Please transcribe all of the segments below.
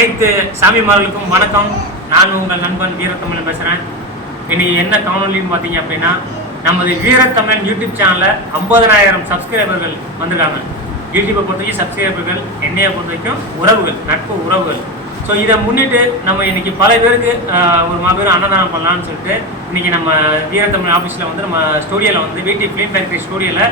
அனைத்து சாமிமார்களுக்கும் வணக்கம். நான் உங்கள் நண்பன் வீரத்தமிழன் பேசுகிறேன் இன்னைக்கு என்ன காணொலின்னு பார்த்தீங்க அப்படின்னா நமது வீரத்தமிழன் யூடியூப் சேனலில் ஐம்பதனாயிரம் சப்ஸ்கிரைபர்கள் வந்திருக்காங்க. யூடியூப்பை பொறுத்த வரைக்கும் சப்ஸ்கிரைபர்கள் என்னையை பொறுத்த வரைக்கும் உறவுகள் நட்பு உறவுகள். ஸோ இதை முன்னிட்டு நம்ம இன்னைக்கு பல பேருக்கு ஒரு மாபெரும் அன்னதானம் பண்ணலாம்னு சொல்லிட்டு இன்னைக்கு நம்ம வீரத்தமிழ் ஆஃபீஸில் வந்து நம்ம ஸ்டூடியோவில் வந்து வீட்டு ஃபிலிம் ஃபேக்ட்ரி ஸ்டூடியோவில்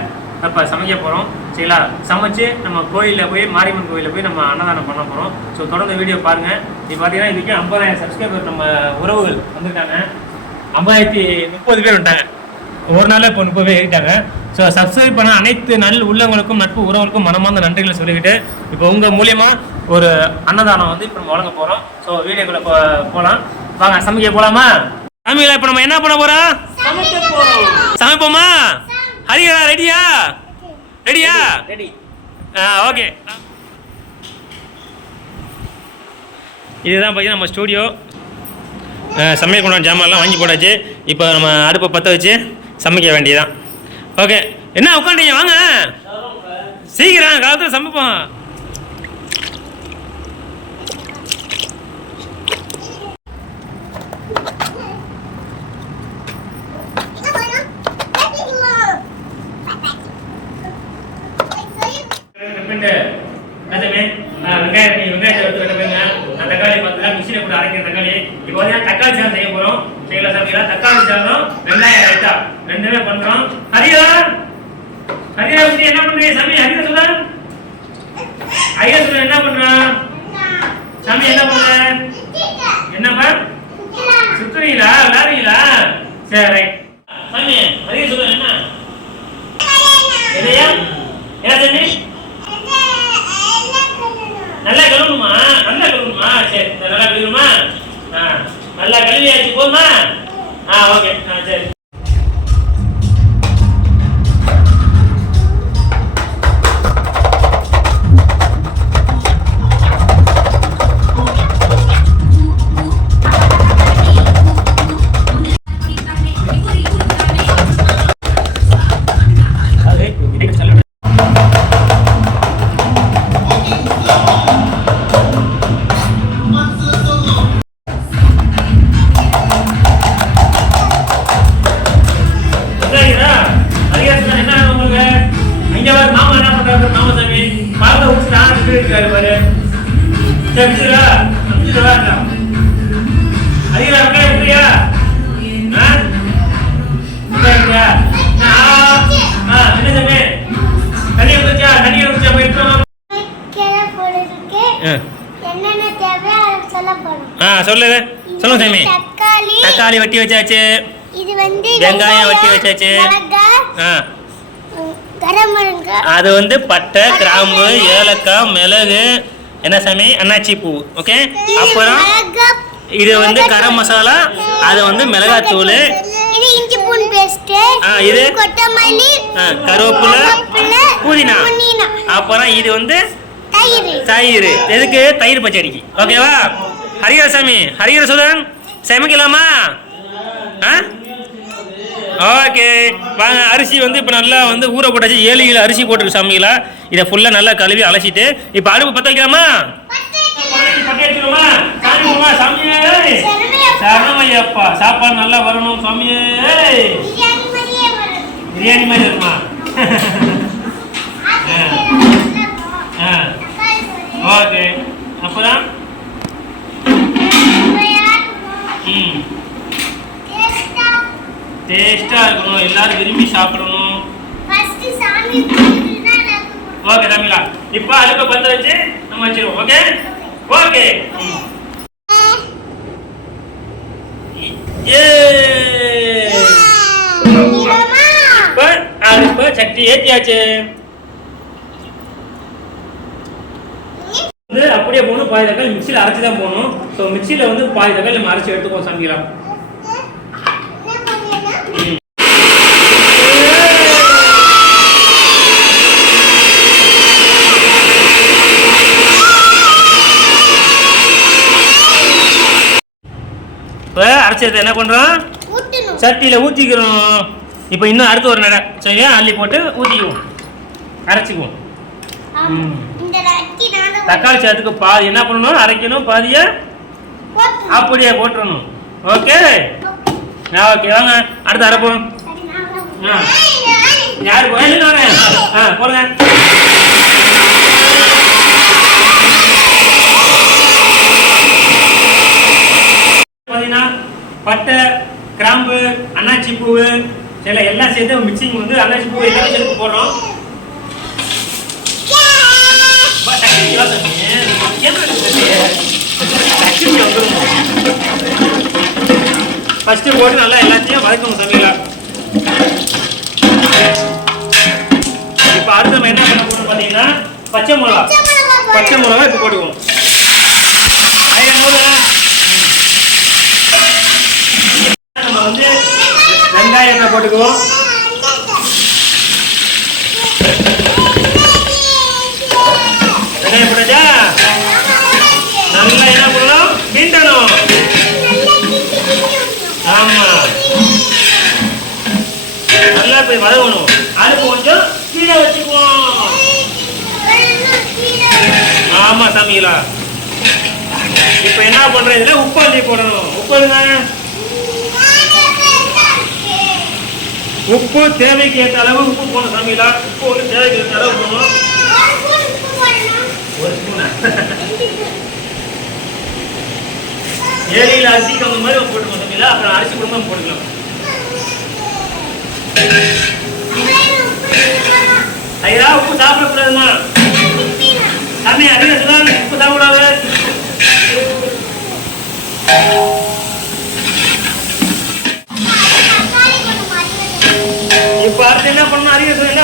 இப்போ சமைக்க போகிறோம் சரிங்களா? சமைச்சு நம்ம கோயிலில் போய் மாரியம்மன் கோயிலில் போய் நம்ம அன்னதானம் பண்ண போகிறோம் ஸோ தொடர்ந்து வீடியோ பாருங்கள் இப்போ பார்த்தீங்கன்னா இதுக்கு ஐம்பதாயிரம் சப்ஸ்கிரைபர் நம்ம உறவுகள் வந்திருக்காங்க. ஐம்பதாயிரத்தி முப்பது பேர் வந்துட்டாங்க. ஒரு நாளில் இப்போ முப்பது பேர் ஏறிட்டாங்க. ஸோ சப்ஸ்கிரைப் பண்ண அனைத்து நல் உள்ளவங்களுக்கும் நட்பு உறவுகளுக்கும் மனமார்ந்த நன்றிகளை சொல்லிக்கிட்டு இப்போ உங்கள் மூலியமா ஒரு அன்னதானம் வந்து இப்போ நம்ம வழங்க போகிறோம் ஸோ வீடியோக்குள்ளே போ போகலாம் வாங்க சமைக்க போகலாமா சாமிகளா இப்போ நம்ம என்ன பண்ண போகிறோம் சமைப்போமா? ஹரியா ரெடியா ரெடியா? ரெடி. ஆ ஓகே. இதுதான் பார்த்தீங்கன்னா நம்ம ஸ்டூடியோ. சமையல் கொண்டாட ஜாமான்லாம் வாங்கி போட்டாச்சு. இப்போ நம்ம அடுப்பை பற்ற வச்சு சமைக்க வேண்டியதுதான். ஓகே. என்ன உட்காண்டீங்க வாங்க. சீக்கிரம் காலத்தில் சமைப்போம் வெப்பண்டு என்னதுமே வெங்காயம் நீ வெங்காயத்தை எடுத்து வெட்டப்பேங்க அந்த தக்காளி பார்த்தா மிஷினை கூட அரைக்கிற தக்காளி இப்போ வந்து தக்காளி சாதம் செய்ய போறோம் செய்யலாம் சாப்பிடலாம் தக்காளி சாதம் வெங்காயம் ரைத்தா என்ன பண்றோம் ஹரியா ஹரியா வந்து என்ன பண்றீங்க சாமி? ஹரியா சொல்ல. ஐயா சொல்ல என்ன பண்றான் சாமி என்ன பண்ற? என்னப்பா சுத்துறீங்களா விளையாடுறீங்களா சரி. ரைட் சாமி ஹரியா சொல்ல என்ன? எதையா? ஏன் சாமி? நல்லா கழுவணுமா? நல்லா கழுவணுமா? சரி நல்லா கழுவணுமா ஆ நல்லா கழுவியாச்சு போதுமா? ஆ ஓகே. ஆ சரி. சொல்லு சொல்லுங்க சாமி. தக்காளி. தக்காளி வெட்டி வச்சாச்சு. இது வந்து வெங்காயம் வெட்டி வச்சாச்சு. அது வந்து பட்டை கிராம்பு ஏலக்காய் மிளகு என்ன சாமி? அன்னாச்சி பூ ஓகே அப்புறம் இது வந்து கரம் மசாலா அது வந்து மிளகாத்தூள். இது இஞ்சி பூண்டு பேஸ்ட் ஆ, இது? கொத்தமல்லி ஆ, கருவேப்பிலை, புதினா. அப்புறம் இது வந்து தயிர். தயிர். எதுக்கு? தயிர் பச்சடிக்கு. ஓகேவா ஹரிஹர சாமி ஹரிஹர சுதன் சமைக்கலாமா? ஆ? ஓகே. வாங்க அரிசி வந்து இப்போ நல்லா வந்து ஊற போட்டாச்சு. ஏழு கிலோ அரிசி போட்டுருக்கு சாமிகளா. இதை ஃபுல்லாக நல்லா கழுவி அலசிட்டு இப்போ அடுப்பு பற்ற வைக்கலாமா? சரணமையப்பா சாப்பாடு நல்லா வரணும் சாமியே பிரியாணி மாதிரி இருக்குமா. ஓகே. அப்புறம் சுவையா இருக்கும். ம் டேஸ்டா டேஸ்ட்டாக இருக்கணும் எல்லாரும் விரும்பி சாப்பிடணும். ஓகே தமிழா இப்போ அடுப்பை பற்ற வச்சு நம்ம வச்சிருவோம் ஓகே ஓகே? இப்போ அடுப்பை சட்டி ஏற்றியாச்சு வந்து அப்படியே போகணும் பாதி தக்காளி மிக்சியில் அரைச்சி தான் போகணும் ஸோ மிக்சியில் வந்து பாதி தக்காளி நம்ம அரைச்சி எடுத்துக்கோ சமைக்கலாம் அரைச்சதை என்ன பண்ணுறோம். சட்டியில் ஊற்றிக்கிறோம் இப்போ இன்னும் அடுத்து ஒரு நடை. சரியா அள்ளி போட்டு ஊற்றிக்குவோம் அரைச்சிக்குவோம். தக்காளி சாதத்துக்கு பாதி என்ன பண்ணணும்? அரைக்கணும் பாதியை. அப்படியே போட்டுறணும். ஓகே? ஓகே. வாங்க. அடுத்து அரைப்போம். ஆ. யாரு போய் ஆ போடுங்க. பட்டை கிராம்பு அன்னாச்சி பூவு சில எல்லாம் சேர்த்து மிக்சிங் வந்து அன்னாச்சி பூ எல்லாமே சேர்த்து போடுறோம் ஃபஸ்ட்டு போட்டு நல்லா எல்லாத்தையும் வதக்கணும் சமையலா. இப்போ அடுத்த நம்ம என்ன பண்ண போறோம் பார்த்தீங்கன்னா பச்சை மிளகா பச்சை மிளகா. பச்சை மிளகா இப்போ போட்டுக்குவோம் ஐயா, போடுங்க. நம்ம வந்து இருக்கும்? என்ன போட்டுக்குவோம் வெங்காயம் போட்டாச்சா நல்லா என்ன பண்ணணும்? கிண்டணும். ஆமா. நல்லா போய் வதங்கணும். அடுப்பு கொஞ்சம் கீழே வச்சுக்குவோம். ஆமா சாமிங்களா இப்போ என்ன பண்றது உப்பு அள்ளி போடணும். உப்பு எடுங்க உப்பு தேவைக்கு ஏற்ற அளவு உப்பு போடணும் சமையல உப்பு வந்து தேவைக்கு ஏற்ற அளவு போகணும் ஒரு ஸ்பூன் ஏரியில் அரிசி கம்மி மாதிரி போட்டுக்கணும் சமையல அப்புறம் அரிசி குடும்பம் போட்டுக்கலாம். ஐயா உப்பு சாப்பிடக்கூடாதுமா? சாமி அதிக சொல்லுவாங்க உப்பு சாப்பிடாது என்ன அறிவு சொல்லு, என்ன.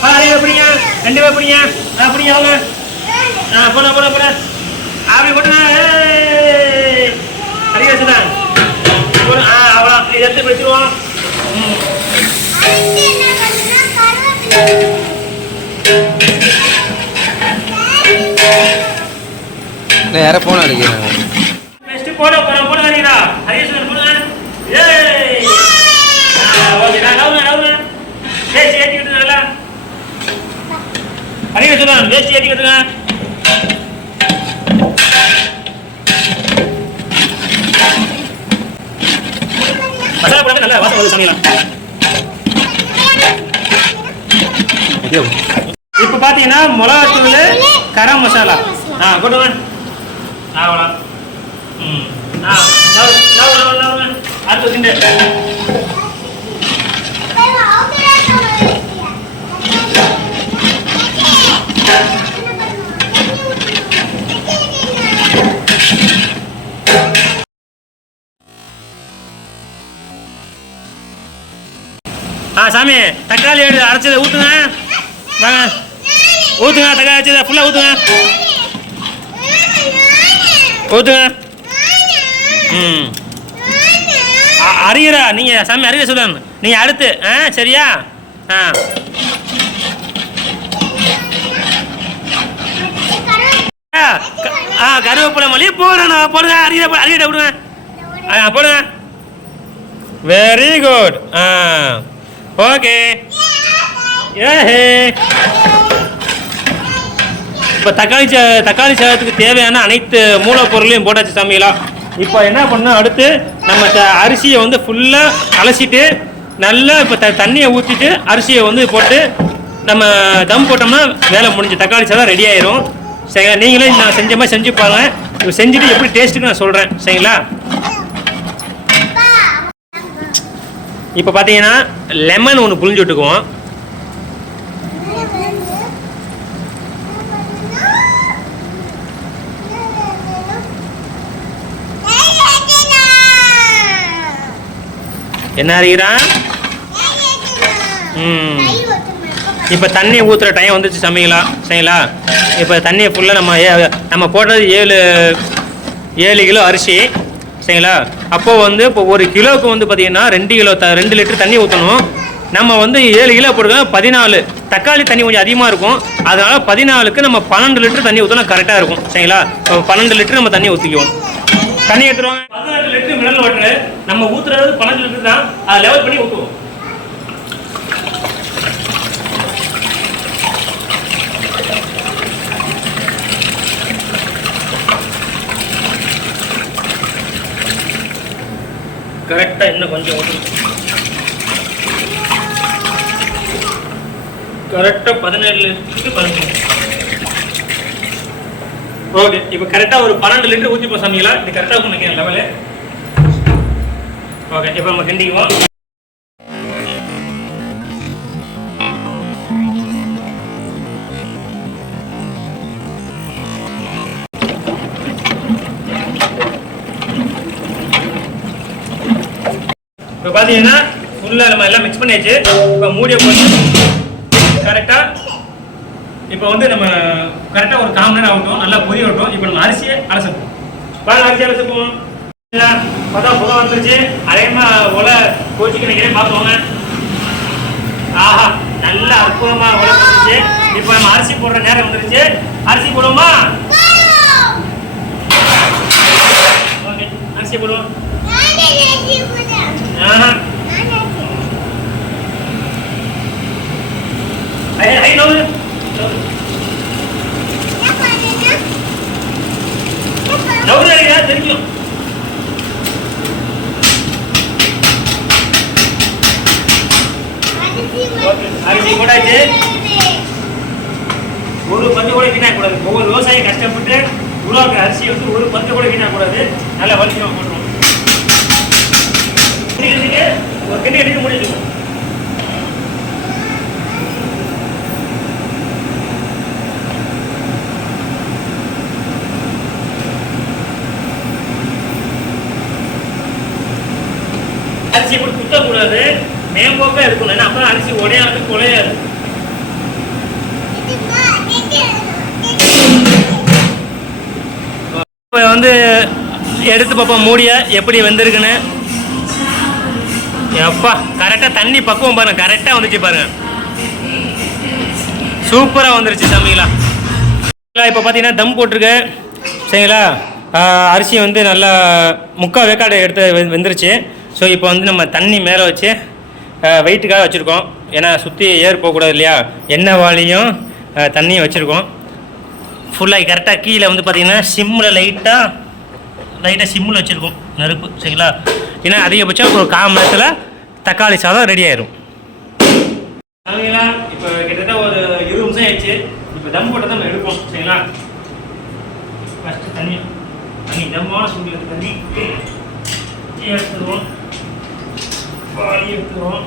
ஆ, அறிவு எப்படிங்க ரெண்டு பேர் எப்படிங்க அப்படிங்க அவங்க ஆ போட போட போட. அப்படி போட்டுனா. ஆ அவ்வளோ. இதை எடுத்து வச்சிருவோம் ம் நான் யாரை ஃபோன் அடிக்கிறாங்க நெக்ஸ்ட் போட போறோம் போட வரீங்களா ஹரியேஸ்வரன் போடுங்க ஏய் ஓகே நான் நவுங்க நவுங்க வேஸ்ட் ஏற்றி விட்டுருங்க ஹரியேஸ்வரன் வேஸ்ட் ஏற்றி விட்டுருங்க மசாலா போடாம நல்லா வாசம் வருது சமையலாம் இப்போ பார்த்தீங்கன்னா மிளகாத்தூள் கரம் மசாலா. ஆ கொண்டு அவ்வளோ ம். ஆ நவு நவு நவு நவு அடுத்து சாமி தக்காளி எடுத்து அரைச்சதை ஊற்றுங்க வாங்க. ஊற்றுங்க தக்காளி அரைச்சதை ஃபுல்லாக ஊற்றுங்க ஊற்றுங்க ம். அ- அறிகிறா நீங்கள் சாமி அறிய சொல்லுங்க. நீங்கள் அடுத்து ஆ சரியா? ஆ. ஆ, க- ஆ கருவேப்பிலை மல்லி போடுங்க போடுங்க அறிகிற அறிகிற விடுங்க ஆ போடுங்க. வெரி குட் ஆ. ஓகே. ஏஹே. இப்போ தக்காளி சா தக்காளி சாதத்துக்கு தேவையான அனைத்து மூலப்பொருளையும் போட்டாச்சு சாமிகளா. இப்போ என்ன பண்ணோம் அடுத்து நம்ம த அரிசியை வந்து ஃபுல்லாக அலசிட்டு நல்லா இப்போ த தண்ணியை ஊற்றிட்டு அரிசியை வந்து போட்டு நம்ம தம் போட்டோம்னா வேலை முடிஞ்சு தக்காளி சாதம் ரெடி ஆயிரும். சரிங்களா? நீங்களே நான் செஞ்ச மாதிரி செஞ்சு பாருங்க. செஞ்சுட்டு எப்படி டேஸ்ட்டுக்கு நான் சொல்கிறேன் சரிங்களா? இப்போ பார்த்தீங்கன்னா லெமன் ஒன்று புளிஞ்சு விட்டுக்குவோம். என்ன அறிகிறான் ம். இப்போ தண்ணி ஊற்றுற டைம் வந்துச்சு சமைங்களா சரிங்களா? இப்போ தண்ணியை ஃபுல்லாக நம்ம ஏ- நம்ம போடுறது ஏழு ஏழு கிலோ அரிசி. சரிங்களா? அப்போது வந்து இப்போ ஒரு கிலோவுக்கு வந்து பார்த்தீங்கன்னா ரெண்டு கிலோ த ரெண்டு லிட்டர் தண்ணி ஊற்றணும் நம்ம வந்து ஏழு கிலோ போட்டுக்கலாம் பதினாலு. தக்காளி தண்ணி கொஞ்சம் அதிகமாக இருக்கும். அதனால் பதினாலுக்கு நம்ம பன்னெண்டு லிட்டர் தண்ணி ஊற்றினா கரெக்டாக இருக்கும். சரிங்களா? இப்போ பன்னெண்டு லிட்டர் நம்ம தண்ணி ஊற்றிக்குவோம் தண்ணி எடுத்துருவாங்க பதினெட்டு லிட்டர் மினரல் வாட்டர் நம்ம ஊற்றுறது பன்னெண்டு லிட்டர் தான் அதை லெவல் பண்ணி ஊற்றுவோம் கரெக்டாக இன்னும் கொஞ்சம் கரெக்டாக பதினேழு லிட்டருக்கு பதினஞ்சு ஓகே இப்போ கரெக்டாக ஒரு பன்னெண்டு லிட்டர் ஊற்றி போக சாமிங்களா? இது கரெக்டாக நினைக்கிறேன் லெவலு ஓகே இப்போ நம்ம கிண்டிக்குவோம். பார்த்தீங்கன்னா ஃபுல்லாக நம்ம எல்லாம் மிக்ஸ் பண்ணியாச்சு. இப்போ மூடியை போட்டு கரெக்டாக இப்போ வந்து நம்ம கரெக்டாக ஒரு நேரம் ஆகட்டும் நல்லா பொரிய விட்டோம் இப்போ நம்ம அரிசியை அலசப்போம் பாருங்க அரிசி அலசப்போம். அதான் புதம் வந்துருச்சு. அதேமாக ஒலை கோச்சிக்கு நினைக்கிறேன் பார்த்துக்கோங்க ஆஹா நல்ல அற்புதமா ஒலை வந்துருச்சு இப்போ நம்ம அரிசி போடுற நேரம் வந்துருச்சு. அரிசி போடுவோமா? அரிசி போடுவோம். ஆஹா ஐ தெரியும் அரிசி போட்டாச்சு. ஒரு பந்து கூட வீணாக கூடாது ஒவ்வொரு விவசாயி கஷ்டப்பட்டு உருவாக்குற அரிசியை வந்து ஒரு பந்து கூட வீணாக கூடாது நல்லா வலிச்சு போட்டுருவோம் ஒரு கிண்டி கிண்டி முடிச்சுக்கணும் அரிசி இப்படி குத்தக்கூடாது. மேம்போக்கா இருக்கணும். ஏன்னா அப்பதான் அரிசி உடையாது குலையாது இப்போ வந்து எடுத்து பார்ப்போம் மூடிய எப்படி வெந்திருக்குன்னு. எப்பா கரெக்டாக தண்ணி பக்குவம் பாருங்க கரெக்டாக வந்துச்சு பாருங்க. சூப்பராக வந்துருச்சு தம்பிங்களா. இப்போ பார்த்தீங்கன்னா தம் போட்டிருக்கு. சரிங்களா? அரிசி வந்து நல்லா முக்கால் வேக்காடு எடுத்து வெ- வெந்துருச்சு. ஸோ இப்போ வந்து நம்ம தண்ணி மேலே வச்சு வெயிட்டுக்காக வச்சுருக்கோம். ஏன்னா சுற்றி ஏர் போகக்கூடாது இல்லையா? எண்ணெய் வாளியும் தண்ணியும் வச்சுருக்கோம். ஃபுல்லாக கரெக்டாக கீழே வந்து பார்த்திங்கன்னா சிம்மில் லைட்டாக லைட்டாக சிம்மில் வச்சுருக்கோம் நெருப்பு சரிங்களா? ஏன்னா அதிகபட்சம் ஒரு கால் மணி நேரத்தில் தக்காளி சாதம் ரெடி ஆயிரும். சரிங்களா இப்போ கிட்டத்தட்ட ஒரு இருபது நிமிஷம் ஆயிடுச்சு. இப்போ தம் போட்டு தான் நம்ம எடுப்போம் சரிங்களா? ஃபஸ்ட்டு தண்ணி தண்ணி தம்மான சூழ்நிலை தண்ணி எடுத்துருவோம். பாடி எடுத்துருவோம்.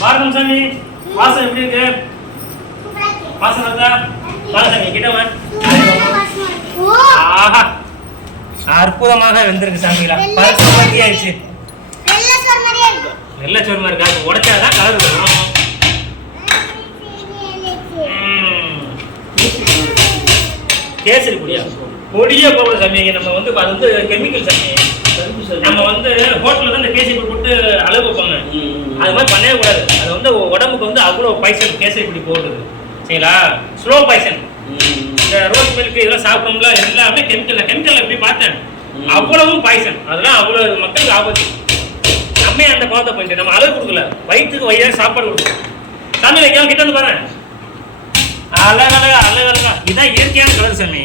பாரதம் சாமி வாசம் எப்படி இருக்கு? வாசம் இருக்கா? பாரசாமி கிட்ட வா. அற்புதமாக வெந்திருக்கு சாமிகளா. பருப்பு மாதிரி ஆயிடுச்சு வெள்ளை சோர்மா இருக்கா. அது உடைச்சாதான் கலர் வரும். கேசரி பொடியா? பொடியே போகல சாமி. நம்ம வந்து அது வந்து கெமிக்கல் சாமி. நம்ம வந்து ஹோட்டல்ல தான் இந்த கேசரி பொடி போட்டு அளவு வைப்பாங்க. அது மாதிரி பண்ணவே கூடாது. அது வந்து உடம்புக்கு வந்து அவ்வளோ பைசன் கேசரி பொடி போடுறது சரிங்களா? ஸ்லோ பைசன் இந்த ரோஸ் மில்க் இதெல்லாம் சாப்பிடும்ல எல்லாமே கெமிக்கல் கெமிக்கல் எப்படி பார்த்தேன். அவ்வளவும் பாய்சன் அதெல்லாம் அவ்வளவு மக்களுக்கு ஆபத்து. நம்ம அந்த குழந்தை பண்ணிட்டு? நம்ம அளவு கொடுக்கல. வயிற்றுக்கு வயிறு சாப்பாடு கொடுக்கணும். சாமி வைக்கலாம் கிட்ட வந்து பாரு அழகழகா அழகழகா. இதான் இயற்கையான கலர் சாமி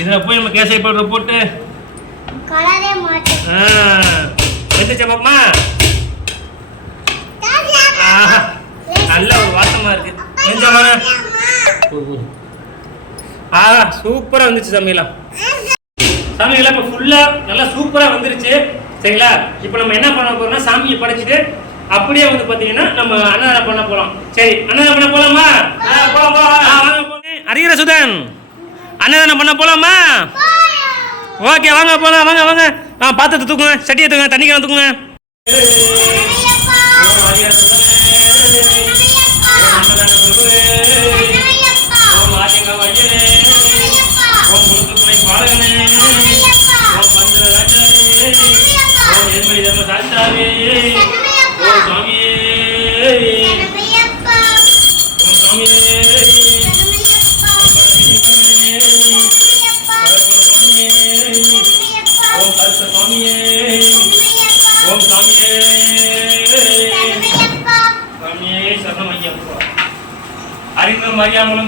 இதில் போய் நம்ம கேசரி பவுடர் போட்டு. வெந்துச்சா பாப்பமா நல்ல ஒரு வாசமா இருக்கு. கொஞ்சம் ஆஹா சூப்பரா வந்துச்சு சமையலாம் சாமிகளா இப்போ ஃபுல்லா நல்லா சூப்பரா வந்துருச்சு. சரிங்களா? இப்போ நம்ம என்ன பண்ண போறோம்னா சாமியை படைச்சிட்டு அப்படியே வந்து பாத்தீங்கன்னா நம்ம அன்னதானம் பண்ண போலாம் சரி அன்னதானம் பண்ண ஆ, ஆ, போங்க. ஹரிஹர சுதன் அன்னதானம் பண்ண போலாமா? ஓகே வாங்க போலாம் வாங்க வாங்க. ஆ பாத்திரத்தை தூக்குங்க சட்டியை தூக்குங்க தண்ணி தூக்குங்க.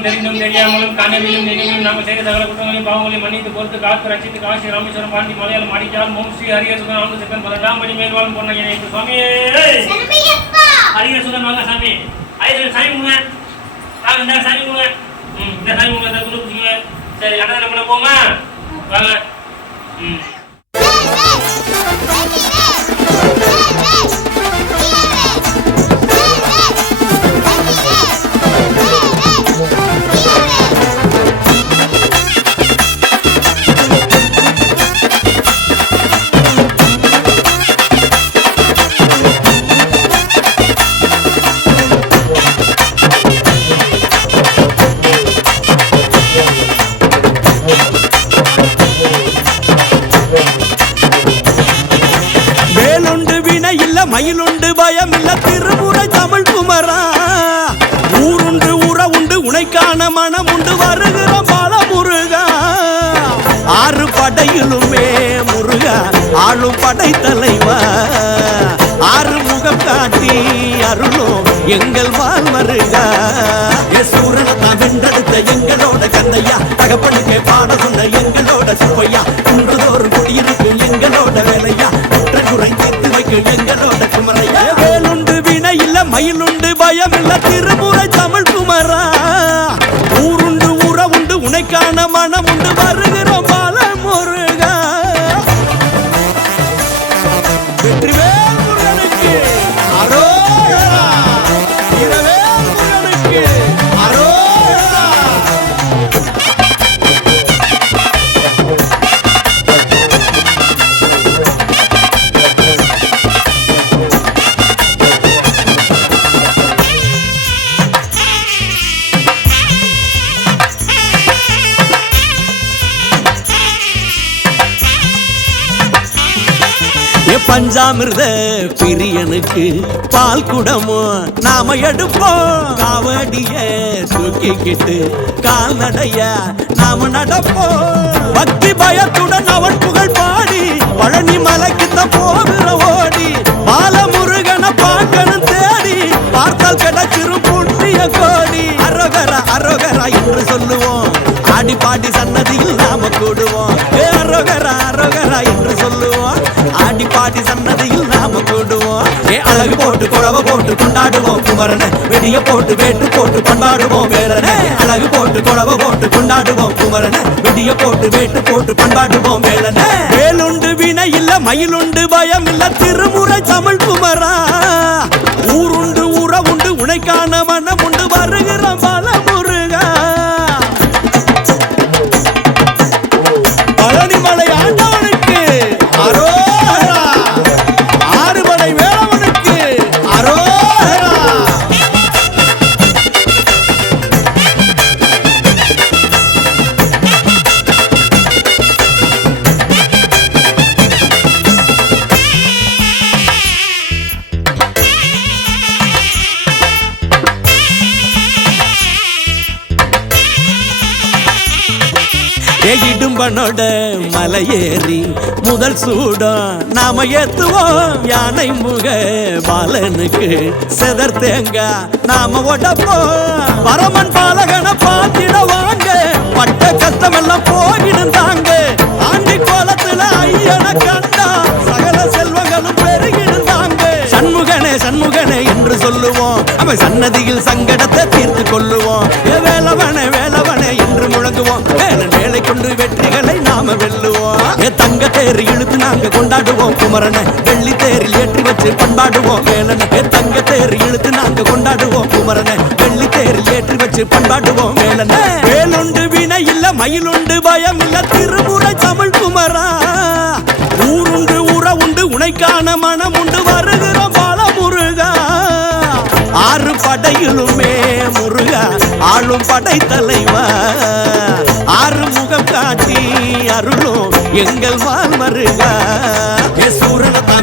தெரிந்தும் தெரியாமலும் கனவிலும் நினைவிலும் நாங்கள் செய்த சகல குற்றங்களையும் பாவங்களையும் மன்னித்து பொறுத்து காத்து ரட்சித்து காசி ராமேஸ்வரம் பாண்டி மலையாளம் அடிக்கால் ஓம் ஸ்ரீ ஹரியசுதன் ஆண்டு செக்கன் பதினெட்டாம் படி மேல்வாழும் பொன்னையனை சுவாமியே சரமையப்பா ஹரியசுதன் வாங்க சாமி. ஐயர் சாமி முங்க வாங்க இந்த சாமி முங்க ம் இந்த சாமி முங்க இந்த பிடிச்சிங்க சரி அண்ணா நம்மள போமா வாங்க. ம். ஆறு படையிலுமே முருகா ஆளும் படை தலைவா. ஆறு முகம் காட்டி அருளும் எங்கள் வாழ் மருகா சூரனை தான் வென்றெடுத்த எங்களோட கந்தையா. தகப்பனுக்கு பாட சொன்ன எங்களோட சுவையா குன்றதோறும் குடியிருக்கு எங்களோட வேலையா. குற்ற குறை தீர்த்து வைக்கும் எங்களோட குமரையா. வேலுண்டு வினை இல்ல மயிலுண்டு பயம் இல்ல திருமுறை தமிழ் குமரா. ஊருண்டு உற உண்டு உனைக்கான மனம் உண்டு வரு. பஞ்சாமிர்த பிரியனுக்கு பால் குடமோ? நாம எடுப்போம். காவடிய தூக்கிக்கிட்டு கால்நடைய நாம நடப்போம். பக்தி பயத்துடன் அவன் புகழ் பாடி பழனி மலைக்கு தான் போகிற ஓடி. பாலமுருகனை பார்க்கணும் தேடி பார்த்தால் கிடைச்சிரும் புண்ணிய கோடி. அரோகரா அரோகரா என்று சொல்லுவோம். ஆடி பாடி சன்னதியில் நாம கூடுவோம். போட்டு குழவ போட்டு கொண்டாடுவோம். குமரனை வெடிய போட்டு வேட்டு போட்டு கொண்டாடுவோம் வேலனை அழகு போட்டு குழவ போட்டு கொண்டாடுவோம். குமரனை வெடிய போட்டு வேட்டு போட்டு கொண்டாடுவோம் வேலனை வேலுண்டு வினை இல்ல மயிலுண்டு பயம் இல்ல திருமுறை தமிழ் குமரா. ஊருண்டு உறவுண்டு உனைக்கான மனம் உண்டு ஏறி முதல் சூடம் நாம ஏத்துவோம் யானை முக பாலனுக்கு. செதர் தேங்கா நாம உடப்போம். பரமன் பாலகனை பாத்திட வாங்க. பட்ட கஷ்டம் எல்லாம் போகிடுந்தாங்க ஆண்டி கோலத்துல ஐயனை கண்டா சகல செல்வங்களும் பெருகிடுந்தாங்க சண்முகனே சண்முகனே என்று சொல்லுவோம். அவன் சன்னதியில் சங்கடத்தை தீர்த்து கொள்ளுவோம். வேலவனே என்று வேலை கொண்டு வெற்றிகளை நாம வெல்லுவோம். தங்க தேர் இழுத்து நாங்க கொண்டாடுவோம். குமரனை வெள்ளி தேரில் ஏற்றி வச்சு பண்பாடுவோம். வேலனை தங்க தேர் இழுத்து நாங்க கொண்டாடுவோம். குமரனை வெள்ளி தேரில் ஏற்றி வச்சு பண்பாடுவோம். வேலனை வேலுண்டு வினை இல்ல மயிலுண்டு பயம் இல்ல திருமுறை தமிழ் குமரா. ஊருண்டு உற உண்டு உனைக்கான மனம் உண்டு வருகிற பல முருகா ஆறு படையிலுமே முருகா ஆளும் படை தலைவா எங்கள் வாழ் மருகா ஏ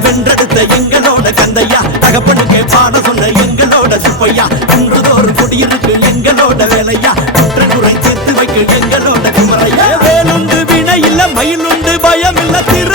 வென்றெடுத்த எங்களோட கந்தையா? தகப்பனுக்கு பாட சொன்ன எங்களோட சுப்பையா? குன்றுதோறு குடியிருக்கு எங்களோட வேலையா? குற்ற குறை தீர்த்து வைக்க எங்களோட குமரையா? வேலுண்டு வினை இல்ல மயிலுண்டு பயம் இல்ல திரு